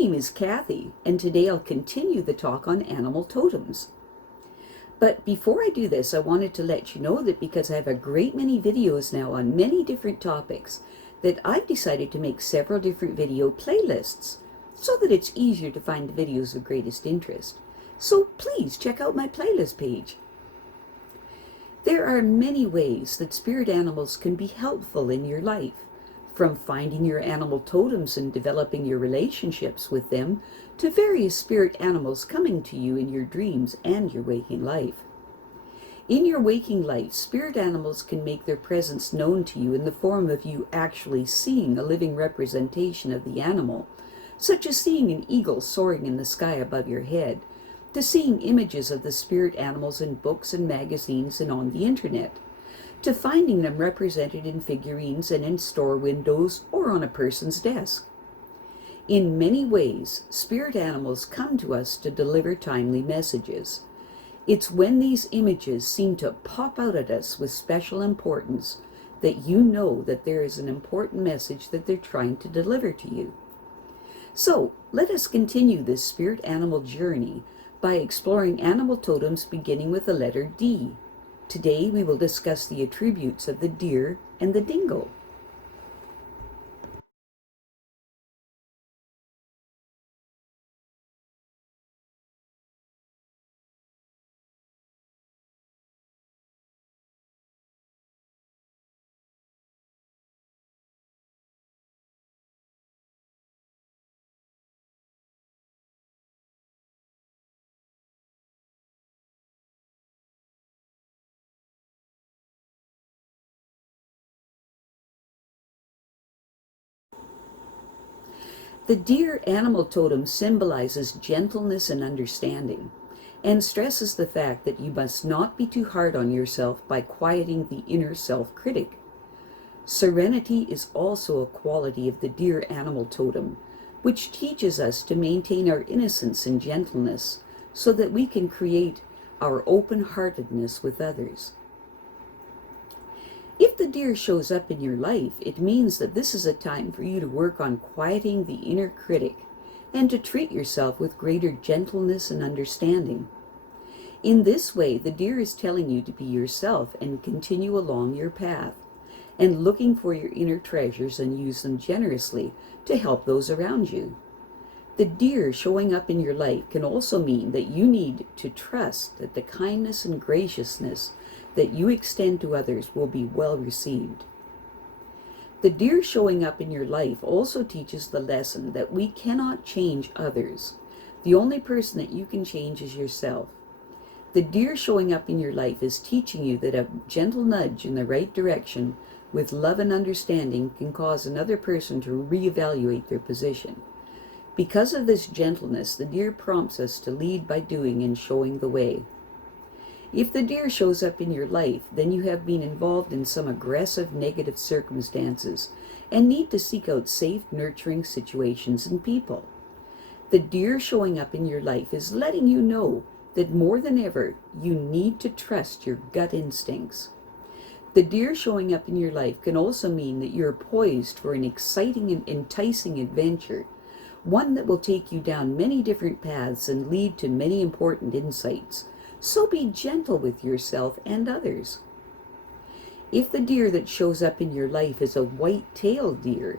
name is Kathy, and today I'll continue the talk on animal totems. But before I do this, I wanted to let you know that because I have a great many videos now on many different topics, that I've decided to make several different video playlists so that it's easier to find the videos of greatest interest. So please check out my playlist page. There are many ways that spirit animals can be helpful in your life, from finding your animal totems and developing your relationships with them, to various spirit animals coming to you in your dreams and your waking life. In your waking life, spirit animals can make their presence known to you in the form of you actually seeing a living representation of the animal, such as seeing an eagle soaring in the sky above your head, to seeing images of the spirit animals in books and magazines and on the internet, to finding them represented in figurines and in store windows or on a person's desk. In many ways, spirit animals come to us to deliver timely messages. It's when these images seem to pop out at us with special importance that you know that there is an important message that they're trying to deliver to you. So, let us continue this spirit animal journey by exploring animal totems beginning with the letter D. Today we will discuss the attributes of the deer and the dingo. The deer animal totem symbolizes gentleness and understanding, and stresses the fact that you must not be too hard on yourself by quieting the inner self-critic. Serenity is also a quality of the deer animal totem, which teaches us to maintain our innocence and gentleness so that we can create our open-heartedness with others. If the deer shows up in your life, it means that this is a time for you to work on quieting the inner critic and to treat yourself with greater gentleness and understanding. In this way, the deer is telling you to be yourself and continue along your path, and looking for your inner treasures and use them generously to help those around you. The deer showing up in your life can also mean that you need to trust that the kindness and graciousness that you extend to others will be well received. The deer showing up in your life also teaches the lesson that we cannot change others. The only person that you can change is yourself. The deer showing up in your life is teaching you that a gentle nudge in the right direction with love and understanding can cause another person to reevaluate their position. Because of this gentleness, the deer prompts us to lead by doing and showing the way. If the deer shows up in your life, then you have been involved in some aggressive negative circumstances and need to seek out safe, nurturing situations and people. The deer showing up in your life is letting you know that more than ever, you need to trust your gut instincts. The deer showing up in your life can also mean that you're poised for an exciting and enticing adventure, one that will take you down many different paths and lead to many important insights. So be gentle with yourself and others. If the deer that shows up in your life is a white-tailed deer,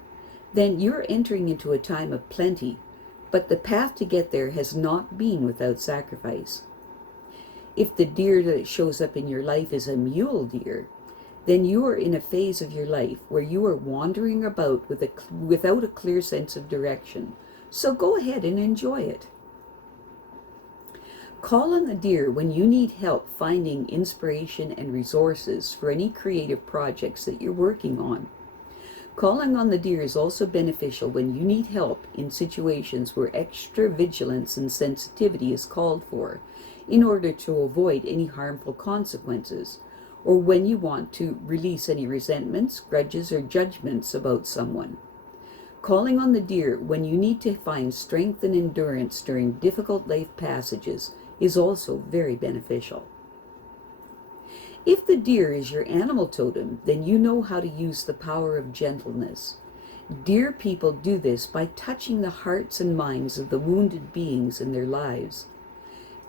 then you're entering into a time of plenty, but the path to get there has not been without sacrifice. If the deer that shows up in your life is a mule deer, then you are in a phase of your life where you are wandering about without a clear sense of direction. So go ahead and enjoy it. Call on the deer when you need help finding inspiration and resources for any creative projects that you're working on. Calling on the deer is also beneficial when you need help in situations where extra vigilance and sensitivity is called for in order to avoid any harmful consequences, or when you want to release any resentments, grudges, or judgments about someone. Calling on the deer when you need to find strength and endurance during difficult life passages is also very beneficial. If the deer is your animal totem, then you know how to use the power of gentleness. Deer people do this by touching the hearts and minds of the wounded beings in their lives.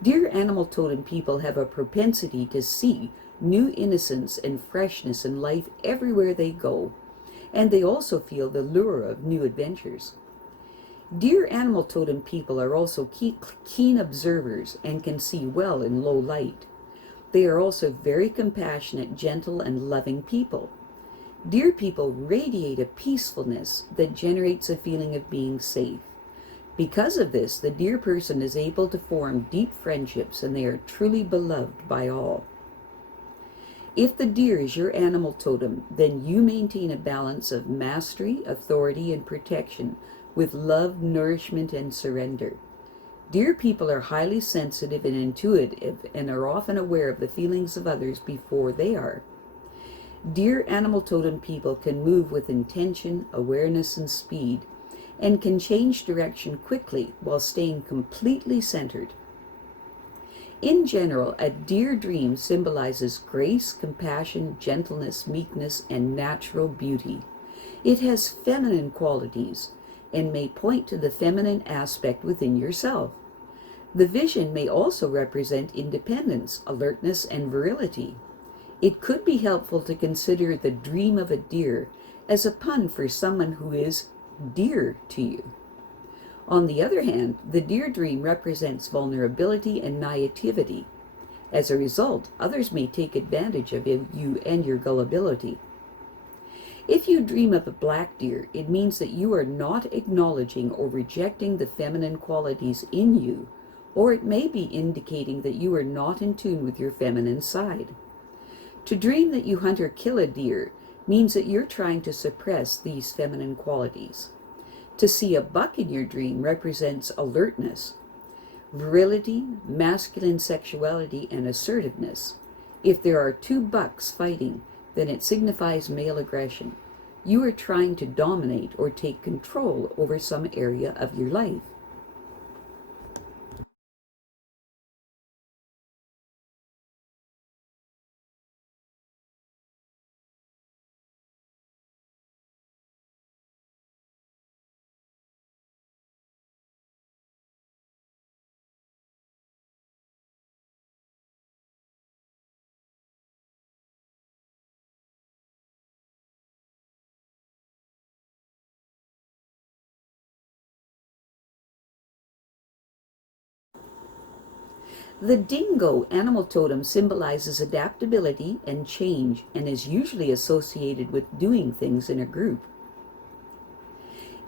Deer animal totem people have a propensity to see new innocence and freshness in life everywhere they go, and they also feel the lure of new adventures. Deer animal totem people are also keen observers and can see well in low light. They are also very compassionate, gentle, and loving people. Deer people radiate a peacefulness that generates a feeling of being safe. Because of this, the deer person is able to form deep friendships, and they are truly beloved by all. If the deer is your animal totem, then you maintain a balance of mastery, authority, and protection with love, nourishment, and surrender. Deer people are highly sensitive and intuitive and are often aware of the feelings of others before they are. Deer animal totem people can move with intention, awareness, and speed, and can change direction quickly while staying completely centered. In general, a deer dream symbolizes grace, compassion, gentleness, meekness, and natural beauty. It has feminine qualities and may point to the feminine aspect within yourself. The vision may also represent independence, alertness, and virility. It could be helpful to consider the dream of a deer as a pun for someone who is dear to you. On the other hand, the deer dream represents vulnerability and naivety. As a result, others may take advantage of you and your gullibility. If you dream of a black deer, it means that you are not acknowledging or rejecting the feminine qualities in you, or it may be indicating that you are not in tune with your feminine side. To dream that you hunt or kill a deer means that you're trying to suppress these feminine qualities. To see a buck in your dream represents alertness, virility, masculine sexuality, and assertiveness. If there are two bucks fighting, then it signifies male aggression. You are trying to dominate or take control over some area of your life. The dingo animal totem symbolizes adaptability and change and is usually associated with doing things in a group.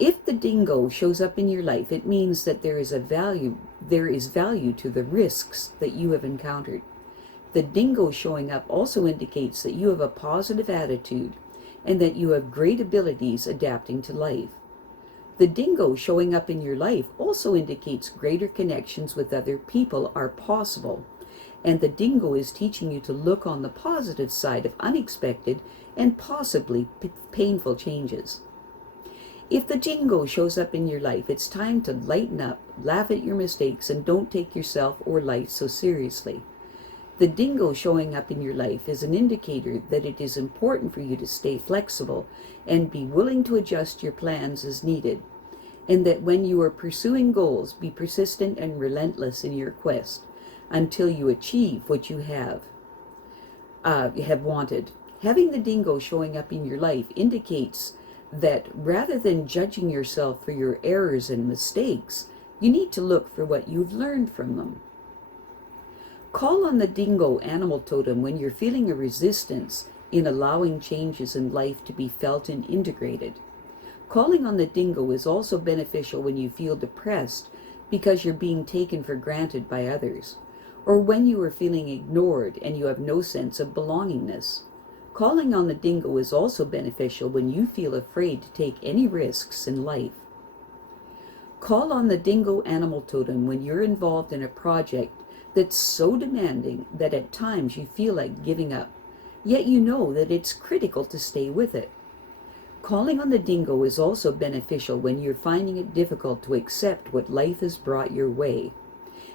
If the dingo shows up in your life, it means that there is value to the risks that you have encountered. The dingo showing up also indicates that you have a positive attitude and that you have great abilities adapting to life. The dingo showing up in your life also indicates greater connections with other people are possible, and the dingo is teaching you to look on the positive side of unexpected and possibly painful changes. If the dingo shows up in your life, it's time to lighten up, laugh at your mistakes, and don't take yourself or life so seriously. The dingo showing up in your life is an indicator that it is important for you to stay flexible and be willing to adjust your plans as needed, and that when you are pursuing goals, be persistent and relentless in your quest until you achieve what you have wanted. Having the dingo showing up in your life indicates that rather than judging yourself for your errors and mistakes, you need to look for what you've learned from them. Call on the dingo animal totem when you're feeling a resistance in allowing changes in life to be felt and integrated. Calling on the dingo is also beneficial when you feel depressed because you're being taken for granted by others, or when you are feeling ignored and you have no sense of belongingness. Calling on the dingo is also beneficial when you feel afraid to take any risks in life. Call on the dingo animal totem when you're involved in a project that's so demanding that at times you feel like giving up, yet you know that it's critical to stay with it. Calling on the dingo is also beneficial when you're finding it difficult to accept what life has brought your way,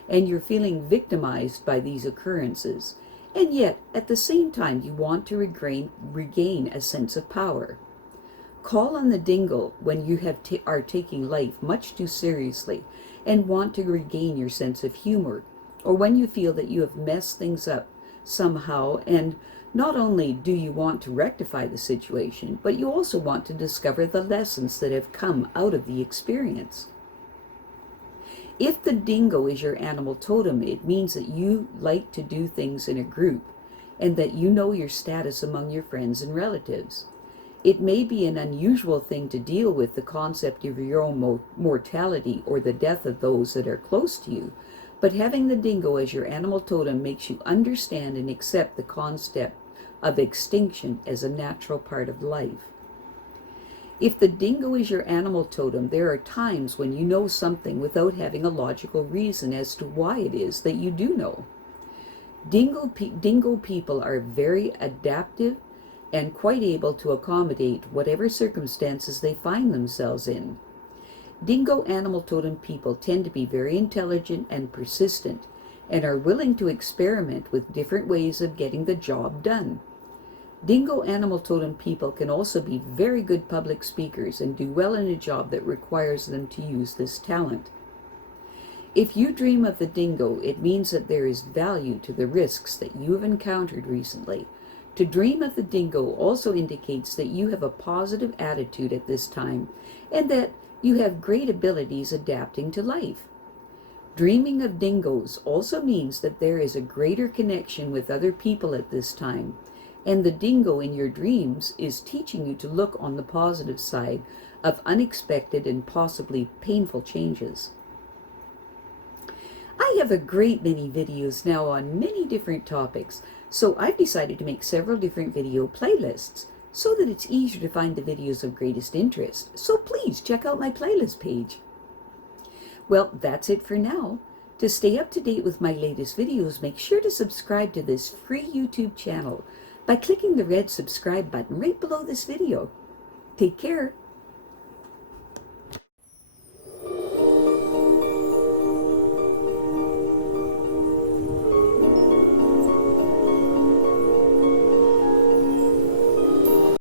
and you're feeling victimized by these occurrences, and yet at the same time you want to regain a sense of power. Call on the dingo when you are taking life much too seriously and want to regain your sense of humor, or when you feel that you have messed things up somehow, and not only do you want to rectify the situation, but you also want to discover the lessons that have come out of the experience. If the dingo is your animal totem, it means that you like to do things in a group and that you know your status among your friends and relatives. It may be an unusual thing to deal with the concept of your own mortality or the death of those that are close to you, but having the dingo as your animal totem makes you understand and accept the concept of extinction as a natural part of life. If the dingo is your animal totem, there are times when you know something without having a logical reason as to why it is that you do know. Dingo people are very adaptive and quite able to accommodate whatever circumstances they find themselves in. Dingo animal totem people tend to be very intelligent and persistent and are willing to experiment with different ways of getting the job done. Dingo animal totem people can also be very good public speakers and do well in a job that requires them to use this talent. If you dream of the dingo, it means that there is value to the risks that you have encountered recently. To dream of the dingo also indicates that you have a positive attitude at this time and that you have great abilities adapting to life. Dreaming of dingoes also means that there is a greater connection with other people at this time, and the dingo in your dreams is teaching you to look on the positive side of unexpected and possibly painful changes. I have a great many videos now on many different topics, so I've decided to make several different video playlists so that it's easier to find the videos of greatest interest. So please check out my playlist page. Well, that's it for now. To stay up to date with my latest videos, make sure to subscribe to this free YouTube channel by clicking the red subscribe button right below this video. Take care.